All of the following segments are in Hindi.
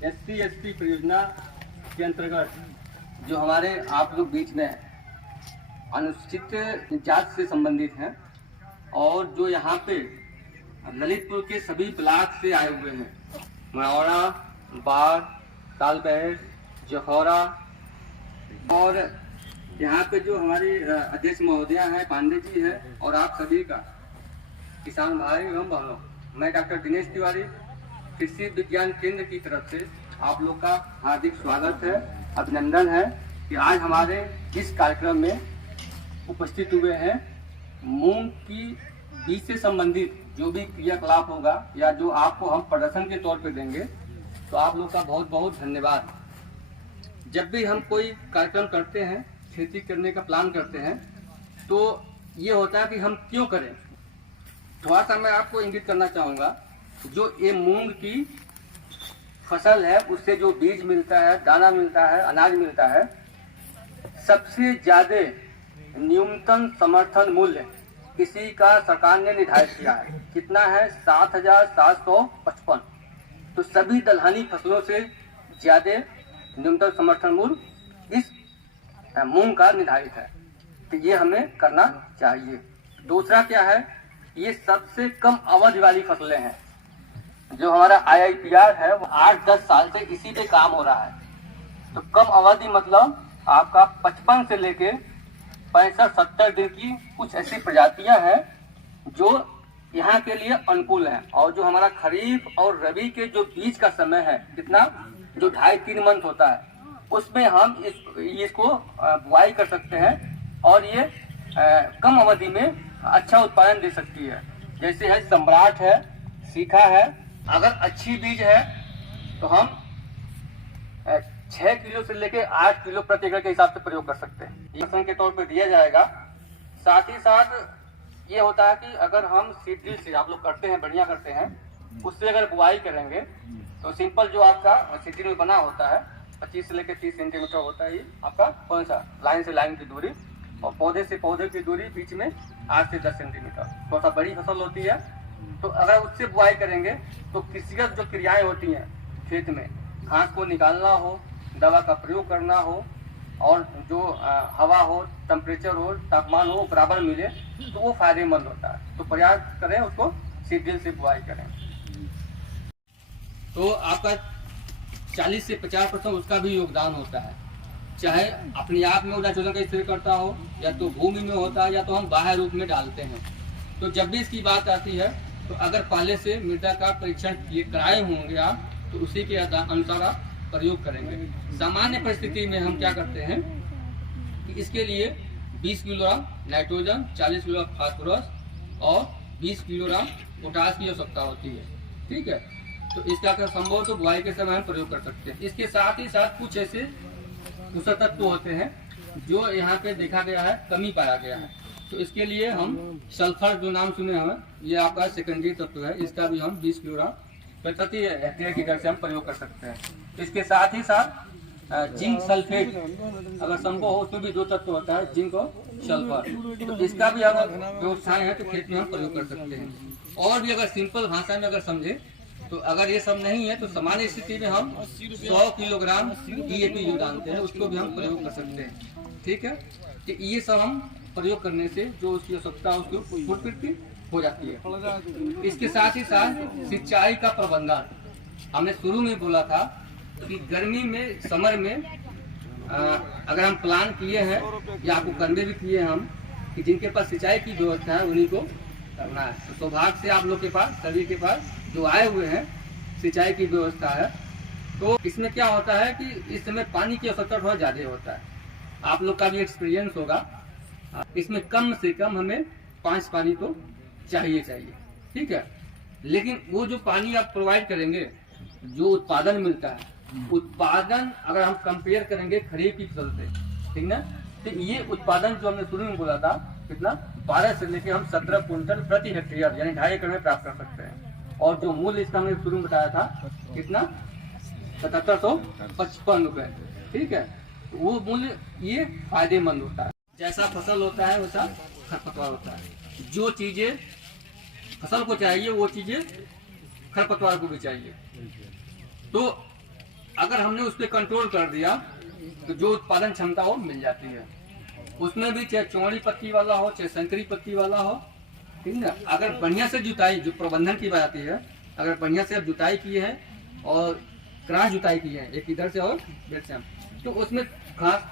SC/ST परियोजना के अंतर्गत जो हमारे आप लोग बीच में अनुसूचित जाति से संबंधित हैं और जो यहाँ पे ललितपुर के सभी ब्लॉक से आए हुए हैं, मढ़ौरा, बाढ़, तालबेहर, जखौरा, और यहाँ पे जो हमारी अध्यक्ष महोदया है पांडे जी है, और आप सभी का किसान भाई एवं बहनों, मैं डॉक्टर दिनेश तिवारी कृषि विज्ञान केंद्र की तरफ से आप लोग का हार्दिक स्वागत है, अभिनंदन है कि आज हमारे इस कार्यक्रम में उपस्थित हुए हैं। मूंग की बीज से संबंधित जो भी क्रियाकलाप होगा या जो आपको हम प्रदर्शन के तौर पे देंगे, तो आप लोग का बहुत बहुत धन्यवाद। जब भी हम कोई कार्यक्रम करते हैं, खेती करने का प्लान करते हैं, तो ये होता है कि हम क्यों करें। थोड़ा सा मैं आपको इंगित करना चाहूँगा, जो ये मूंग की फसल है उससे जो बीज मिलता है, दाना मिलता है, अनाज मिलता है, सबसे ज्यादा न्यूनतम समर्थन मूल्य किसी का सरकार ने निर्धारित किया है। कितना है? 7,755। तो सभी दलहनी फसलों से ज्यादा न्यूनतम समर्थन मूल्य इस मूंग का निर्धारित है, तो ये हमें करना चाहिए। दूसरा क्या है, ये सबसे कम अवधि वाली फसलें हैं। जो हमारा IIPR है वो 8-10 साल से इसी पे काम हो रहा है। तो कम अवधि मतलब आपका 55 से लेके 65-70 दिन की कुछ ऐसी प्रजातियां हैं जो यहाँ के लिए अनुकूल है। और जो हमारा खरीफ और रबी के जो बीज का समय है, कितना, जो 2.5-3 मंथ होता है, उसमें हम इसको बुआई कर सकते हैं और ये कम अवधि में अच्छा उत्पादन दे सकती है। जैसे है सम्राट है, सीखा है। अगर अच्छी बीज है तो हम 6 किलो से लेके 8 किलो प्रति एकड़ के हिसाब से प्रयोग कर सकते हैं। ये फसल के तौर पर दिया जाएगा। साथ ही साथ ये होता है कि अगर हम सीड ड्रिल से आप लोग करते हैं, बढ़िया करते हैं, उससे अगर बुआई करेंगे तो सिंपल जो आपका सीड ड्रिल में बना होता है 25 से लेकर 30 सेंटीमीटर होता है। ये आपका कौन सा लाइन से लाइन की दूरी, और पौधे से पौधे की दूरी बीच में 8 से 10 सेंटीमीटर। थोड़ा सा बड़ी फसल होती है, तो अगर उससे बुआई करेंगे तो कृषिगत जो क्रियाएं होती हैं खेत में, घास को निकालना हो, दवा का प्रयोग करना हो, और जो हवा हो, टेम्परेचर हो, तापमान हो बराबर मिले, तो वो फायदेमंद होता है। तो प्रयास करें उसको सीड ड्रिल से बुआई करें। तो आपका 40 से 50% उसका भी योगदान होता है। चाहे अपने आप में नाइट्रोजन का स्प्रे करता हो, या तो भूमि में होता है, या तो हम बाह्य रूप में डालते हैं। तो जब भी इसकी बात आती है, तो अगर पहले से मृदा का परीक्षण कराए होंगे आप, तो उसी के अनुसार आप प्रयोग करेंगे। सामान्य परिस्थिति में हम क्या करते हैं कि इसके लिए 20 किलोग्राम नाइट्रोजन, 40 किलोग्राम फास्फोरस और 20 किलोग्राम पोटास की आवश्यकता होती है। ठीक है, तो इसका अगर संभव तो बुआई के समय हम प्रयोग कर सकते हैं। इसके साथ ही साथ कुछ ऐसे पोषक तत्व होते हैं जो यहाँ पे देखा गया है कमी पाया गया है। तो इसके लिए हम सल्फर, जो नाम सुने हैं, ये आपका सेकेंडरी तत्व है, इसका भी हम 20 किलोग्राम प्रति हेक्टेयर की दर से हम प्रयोग कर सकते हैं। इसके साथ ही साथ जिंक सल्फेट अगर संभव हो, उसमें भी 2 तत्व होता है, जिंक और सल्फर। तो इसका भी अगर व्यवस्थाएं है तो खेत में हम प्रयोग कर सकते हैं। और भी अगर सिंपल भाषा में अगर समझे, तो अगर ये सब नहीं है तो सामान्य स्थिति में हम 100 किलोग्राम DAP जो डालते हैं उसको भी हम प्रयोग कर सकते हैं। ठीक है, तो ये सब हम प्रयोग करने से जो उसकी आवश्यकता है उसकी पूर्ति हो जाती है। इसके साथ ही साथ सिंचाई का प्रबंधन, हमने शुरू में बोला था कि गर्मी में, समर में अगर हम प्लान किए हैं या आपको कन्वे भी किए हैं हम, कि जिनके पास सिंचाई की व्यवस्था है उन्हीं को करना है। तो सौभाग्य से आप लोग के पास, सभी के पास जो आए हुए हैं सिंचाई की व्यवस्था है। तो इसमें क्या होता है कि इस समय पानी की आवश्यकता बहुत ज्यादा होता है। आप लोग का भी एक्सपीरियंस होगा, इसमें कम से कम हमें 5 पानी तो चाहिए। ठीक है, लेकिन वो जो पानी आप प्रोवाइड करेंगे, जो उत्पादन मिलता है, उत्पादन अगर हम कंपेयर करेंगे खरीफ की फसल से, ठीक ना, तो ये उत्पादन जो हमने शुरू में बोला था कितना, 12 से लेकर हम 17 क्विंटल प्रति हेक्टेयर यानी 2.5 एकड़ में प्राप्त कर सकते हैं। और जो मूल्य इसका हमने शुरू में बताया था कितना, 7755 रुपए। ठीक है, वो मूल्य ये फायदेमंद होता है। जैसा फसल होता है वैसा खरपतवार होता है। जो चीजें फसल को चाहिए वो चीजें खरपतवार को भी चाहिए। तो अगर हमने उस पर कंट्रोल कर दिया तो जो उत्पादन क्षमता वो मिल जाती है। उसमें भी चाहे चौड़ी पत्ती वाला हो चाहे संकरी पत्ती वाला हो, ठीक है ना। अगर बढ़िया से जुताई, जो प्रबंधन की बात आती है, अगर बढ़िया से आप जुताई किए हैं और क्रॉस जुताई की है एक इधर से और इधर से, तो उसमें घास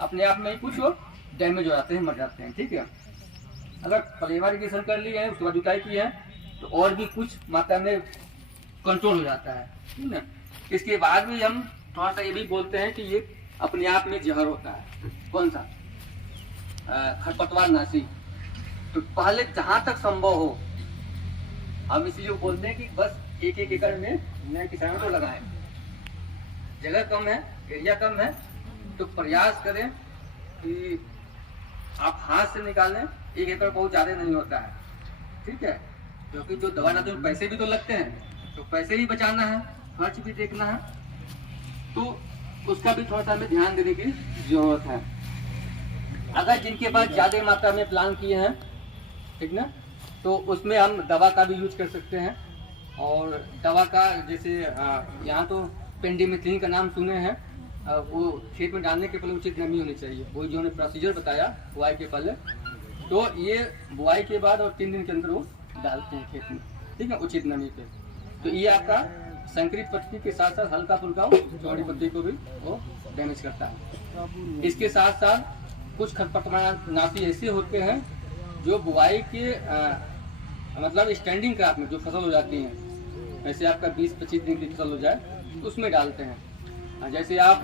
अपने आप में ही कुछ डैमेज हो जाते हैं, मर जाते हैं, ठीक है। अगर पलेवा इरिगेशन कर लिए है, उसके बाद जुताई की है, तो और भी कुछ मात्रा में कंट्रोल हो जाता है, ठीक है। इसके बाद भी हम थोड़ा सा ये भी बोलते हैं कि ये अपने आप में जहर होता है। कौन सा? खरपतवार नाशी। तो पहले जहां तक संभव हो हम इसलिए बोलते हैं कि बस 1-1 एकड़ में नए किसानों को लगाएं। जगह कम है, एरिया कम है, तो प्रयास करें कि आप हाथ से निकालें। 1 एकड़ बहुत ज्यादा नहीं होता है, ठीक है, क्योंकि जो दवा डालते हैं पैसे भी तो लगते हैं, तो पैसे ही बचाना है, खर्च भी देखना है, तो उसका भी थोड़ा सा हमें ध्यान देने की जरूरत है। अगर जिनके पास ज्यादा मात्रा में प्लान किए हैं, ठीक ना, तो उसमें हम दवा का भी यूज कर सकते हैं। और दवा का जैसे यहाँ तो पेंडिमेथ्रिन का नाम सुने हैं, वो खेत में डालने के पहले उचित नमी होनी चाहिए। वो जो हमने प्रोसीजर बताया बुआई के पहले, तो ये बुआई के बाद और 3 दिन के अंदर वो डालते हैं खेत में, ठीक है, उचित नमी पे। तो ये आपका संकरित पत्ती के साथ साथ हल्का फुल्का चौड़ी पत्ती को भी वो डैमेज करता है। इसके साथ साथ कुछ खरपतवार नाशी ऐसे होते हैं जो बुआई के मतलब स्टैंडिंग क्रॉप में जो फसल हो जाती है, जैसे आपका 20-25 दिन की फसल हो जाए तो उसमें डालते हैं। जैसे आप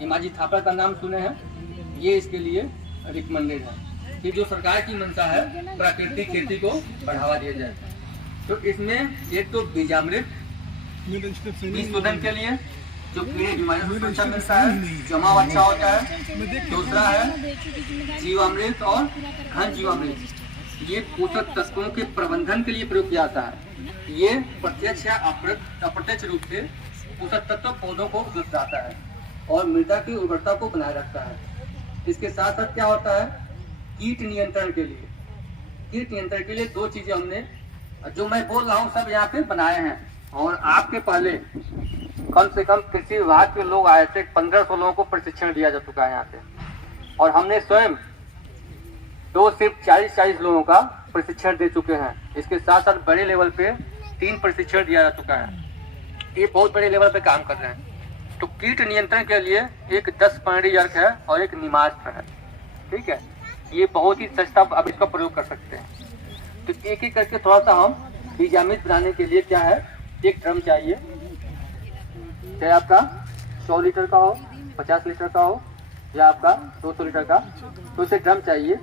हिमाजी थापड़ का नाम सुने हैं, ये इसके लिए रिकमेंडेड है कि जो सरकार की मंशा है प्राकृतिक खेती को बढ़ावा दिया जाए। तो इसमें एक तो बीजामृत बीज शोधन के लिए जो कीड़े बीमारियों से सुरक्षा मिलता है, जमाव अच्छा होता है। दूसरा है जीवामृत और घन जीवामृत, ये पोषक तत्वों के प्रबंधन के लिए प्रयोग किया जाता है। ये प्रत्यक्ष या अप्रत्यक्ष रूप से पोषक तत्व पौधों को उपलब्ध कराता है और मृदा की उर्वरता को बनाए रखता है। इसके साथ साथ क्या होता है, कीट नियंत्रण के लिए 2 चीजें हमने, जो मैं बोल रहा हूँ सब यहाँ पे बनाए हैं। और आपके पहले कम से कम कृषि विभाग के लोग आए थे, 1500 लोगों को प्रशिक्षण दिया जा चुका है यहाँ पे। और हमने स्वयं सिर्फ 40 लोगों का प्रशिक्षण दे चुके हैं। इसके साथ साथ बड़े लेवल पे 3 प्रशिक्षण दिया जा चुका है। ये बहुत बड़े लेवल पे काम कर रहे हैं। तो कीट नियंत्रण के लिए एक 10 पर्णी अर्क है और एक निमास्त्र है, ठीक है। ये बहुत ही सस्ता, आप इसका प्रयोग कर सकते हैं। तो एक करके थोड़ा सा हम बीजामृत बनाने के लिए क्या है, एक ड्रम चाहिए, चाहे आपका 100 लीटर का हो, 50 लीटर का हो, या आपका 200 लीटर का, तो उसे ड्रम चाहिए।